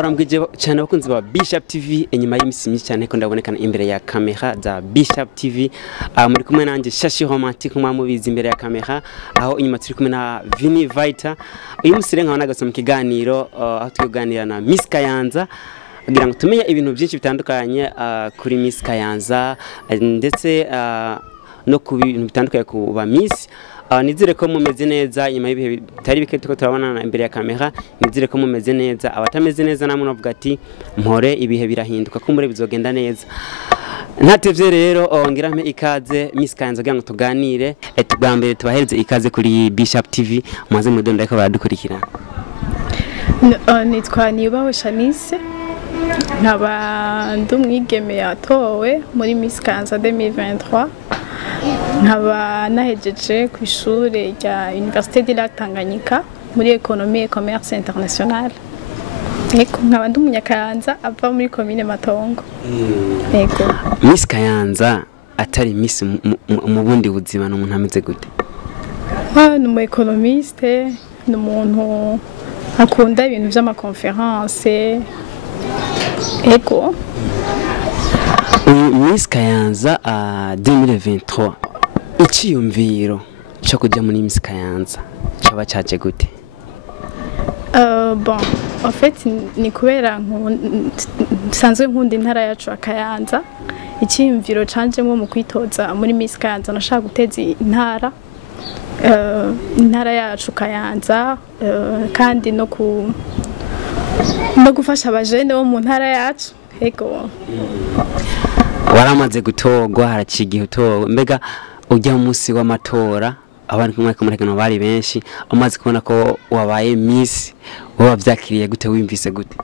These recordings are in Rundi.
barambwije cyane bakunzi ba Bishop TV inyuma y'imisi myinshi cyane ko ndabonekana imbere ya kamera za Bishop TV muri kumwe nanjye Shashi Romantique mwamubizi imbere ya kamera aho inyuma turi kumwe na Vini Vita uyu musire nkabona gasoma ikiganiro aho tuganira na Miss Kayanza kugira ngo tumenye ibintu byinshi bitandukanye kuri Miss Kayanza ndetse no ku bintu bitandukanye ku ba Miss nizire ko mumeze neza nyuma y'ibihe bitari bike tuko turabona imbere ya kamera nizire ko mumeze neza abatameze neza namwe navuga ati mpore ibihe birahinduka ko muri bizogenda neza ntatevye rero ngirampe ikaze Miss Kayanza kugira ngo tuganire tubambere tubahereze ikaze kuri Bishop TV maze mudonda ko baradukurikirana nitwa Nibaho Shanice nkaba ndumwigeme yatowe muri Miss Kayanza 2023 nkaba nahejeje ku ishure rya Université de la Tanganyika muri Économie et Commerce International. Eko nkaba ndumunyakayanza ava muri commune Matongo. Eko Miss Kayanza atari Miss mu bundi buzima n'umuntu ameze gute? Ni umu économiste, ni umuntu akunda ibintu by'ama conference. Eko Miss Kayanza 2023 icyiyumviro cyo kujya muri Miss Kayanza cyaba cyaje gute? Bon, en fait ni kubera nsanzwe nkunda intara yacu akayanza icyiyumviro canjemo mu kwitoza muri Miss Kayanza nashaka guteza intara yacu Kayanza kandi no gufasha abajene bo mu ntara yacu. Ego waramaze gutogwa haracigihe utowe mbega ujya mu munsi w'amatora abantu kumwe kumurikana bari benshi amaze kubona ko wabaye Miss wabyakiriye gute wimvise gute?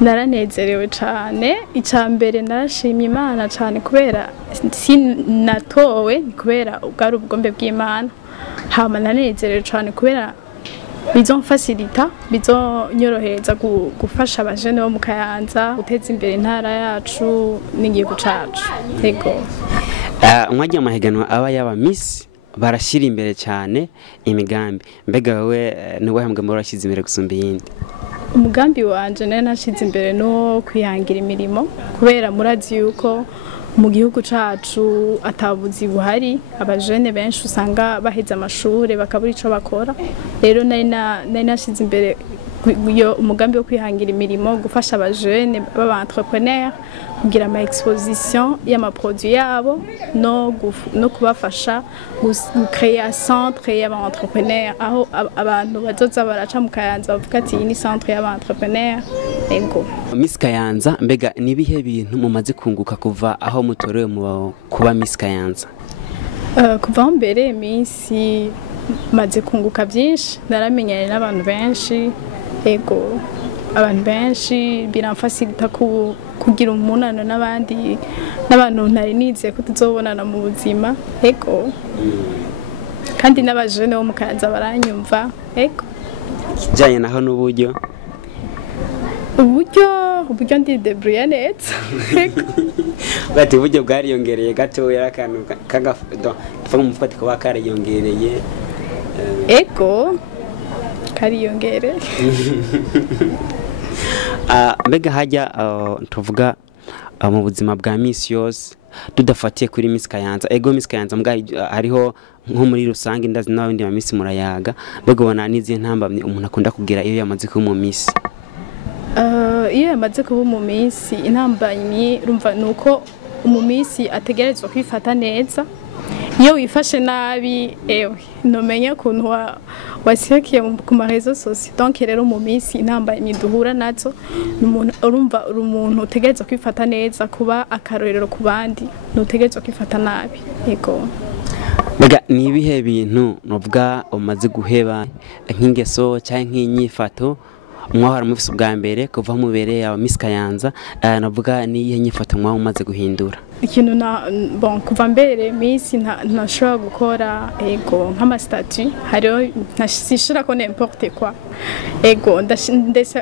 Naranezerewe cyane icambere narashimye Imana cyane kubera sinatowe kubera ubwari ubugombe bw'Imana hama nanezerewe cyane kubera bizomfacilita bizonyorohereza gufasha abajene bo mu Kayanza guteza imbere intara yacu n'igihugu cacu. Ego mwajya amahiganwa aba yaba Miss barashira imbere cyane imigambi mbega we niwe hambwe mu rashize imbere gusumba yindi? Umugambi wanje nari nashize imbere no kwihangira imirimo kubera murazi yuko mu gihugu cacu atabuzi buhari abajene benshi usanga baheze amashure bakabura ico bakora rero nari nashize imbere yo umugambi wo kwihangira imirimo gufasha abajene baba entrepreneur kugira ama exposition y'ama produits yabo no kubafasha créer centre y'aba entrepreneur aho abantu bazoza baraca mu Kayanza bavuga ati ni centre y'aba entrepreneur. Ego Miss Kayanza mbega nibihe bintu mumaze kunguka kuva aho mutorewe mu kuba Miss Kayanza? Kuva mbere Miss maze kunguka byinshi naramenyanye n'abantu benshi. Ego abantu benshi biramfacilita kugira umunano n'abantu ntari nize ko tuzobonana mu buzima. Ego kandi n'abajene bo mu Kayanza baranyumva. Ego kijanye naho n'uburyo ndi debrouiller neza. bati uburyo bwariyongereye gato yarakantu kagafa mu mufati ko bakariyongereye. Ego kariyongere mbega hajya tuvuga mu buzima bwa Miss yose tudafatiye kuri Miss Kayanza. Ego Miss Kayanza mbwa hariho nko muri rusange ndazi n'abandi ba Miss murayaga mbega ubona nizihe ntambamye umuntu akunda kugira iyo yamaze kuba mu Miss? Iyo yamaze kuba mu Miss intambamye urumva nuko mu Miss ategerezwa kwifata neza. Iyo wifashe nabi nomenya kuntu wasikiye ku marezo sociaux donc rero mu Miss intambamye duhura nazo urumva umuntu utegerezwa kwifata neza kuba akarorero ku bandi nutegerezwa kwifata nabi. Ego mbega nibihe bintu novuga umaze guheba nk'ingeso cyangwa nk'inyifato mwahora mufise ubwa mbere kuva mubereye aba Miss Kayanza navuga niyihe nyifato mwaho umaze guhindura? Ikintu bon kuva mbere Miss ntashobora gukora ego nk'ama statut hariho ntashishira ko n'importe quoi. Ego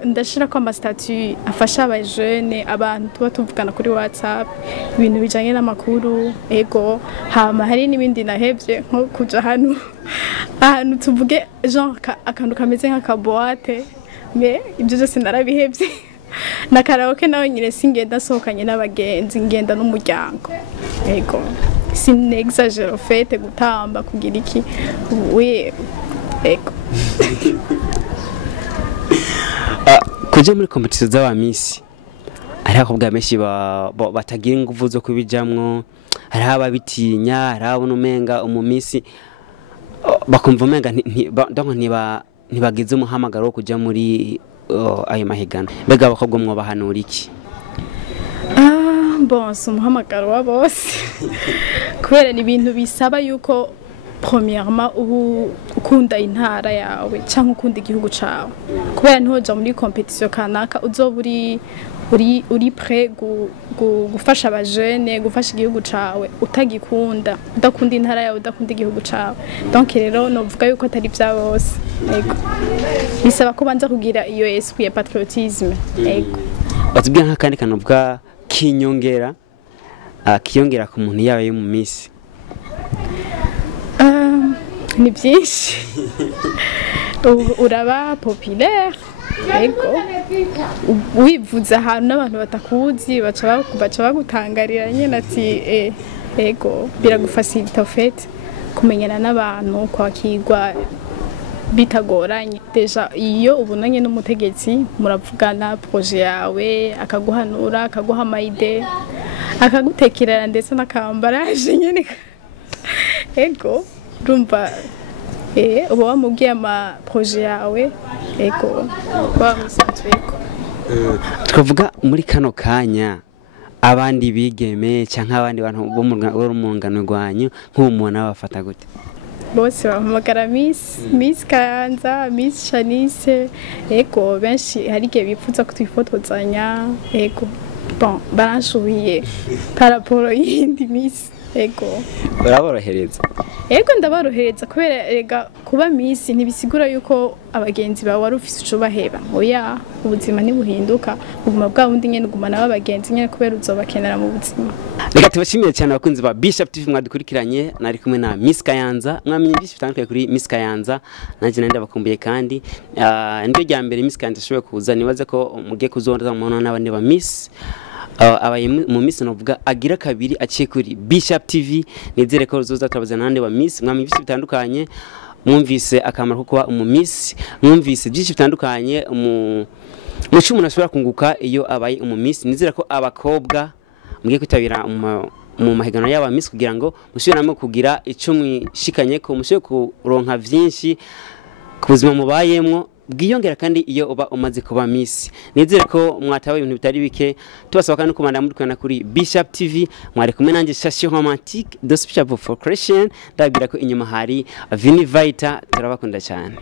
ndashira ko ama statut afasha abajene abantu tuba tuvugana kuri WhatsApp ibintu bijanye n'amakuru. Ego hama hari n'ibindi nahevye nko kuja ahantu tuvuge genre akantu kameze nk'akaboate mais ibyo byose narabihevye. na karaoke nawe nyine singenda sohokanye n'abagenzi ngenda n'umuryango yego sinexagero fete gutamba kugira iki we yego kuja muri competition z'abamisi ariko bwa menshi batagira ingufu zo kubijamwo hari ababitinya hari abona umenga umumisi bakumva umenga ntibagize umuhamagaro wo kuja muri ayo mahigano mbega abakobwa mwo bahanura iki bonse umuhamagaro wa bose kubera ni ibintu bisaba yuko premièrement ukunda intara yawe cyangwa ukunda igihugu cawe kubera ntoja muri competition kanaka uzoba uri prêt gufasha abajene gufasha igihugu cawe utagikunda udakunda intara yawe udakunda igihugu cawe donc rero novuga yuko atari bya bose yego bisaba ko banza kugira iyo esprit ya patriotisme yego batubwira nk'akandi kanovuga kiyongera ku muntu yawe yo mu misi ni byinshi uraba populaire yego wivuza ahantu n'abantu batakuzi baca bagutangarira nyine ati yego biragufasirita fete kumenyana n'abantu kwakirwa bitagoranye deja iyo ubunanye n'umutegetsi muravugana projet yawe akaguhanura akaguha amayide akagutekerera ndetse n'akambaraje nyine yego rumva uba wamubwiye ama projet yawe yego bamusanzweko twavuga muri kano kanya abandi bigeme cyangwa abandi bantu bo mu ngano rwanyu nk'umuntu abafata gute bose bahamagara Miss Kayanza Miss Shanice yego benshi hari igihe bifuza kutwifotozanya yego bon baranshubiye paraporo yindi Miss yego baraborohereza yego ndaborohereza kubera rega kuba Miss ntibisigura yuko abagenzi bawe wari ufise uco baheba oya ubuzima ntibuhinduka ubuma bwa bundi nyene ugumana abagenzi nyene kubera uzobakenera mu buzima reka tubashimiye cyane abakunzi ba Bishop TV mwadukurikiranye nari kumwe na Miss Kayanza mwamenye byinshi bitandukanye kuri Miss Kayanza nanjye nandi bakumbuye kandi ndio rya mbere Miss Kayanza ashoboye kuza nibaze ko mugiye kuzonda mu n'abandi ba Miss abaye mu Miss novuga agira kabiri aciye kuri Bishop TV nizere ko uzoza tabaza nande wa Miss mwamenye byinshi bitandukanye mwumvise akamaro ko kuba Miss mwumvise byinshi bitandukanye muco umuntu ashobora kunguka iyo abaye Miss nizere ko abakobwa mugiye kwitabira mu mahigano y'aba Miss kugira ngo musubiramo kugira ico mwishikanye ko mushoye kuronka vyinshi ku buzima mubayemwo bwiyongera kandi iyo uba umaze kuba Miss nizere ko mwatawe ibintu bitari bike tubasaba kandi kumanda mudukana kuri Bishop TV mwari kumwe nanje Shashi Romantique de Special for Christian ndabwira ko inyuma hari Vini Vita turabakunda cyane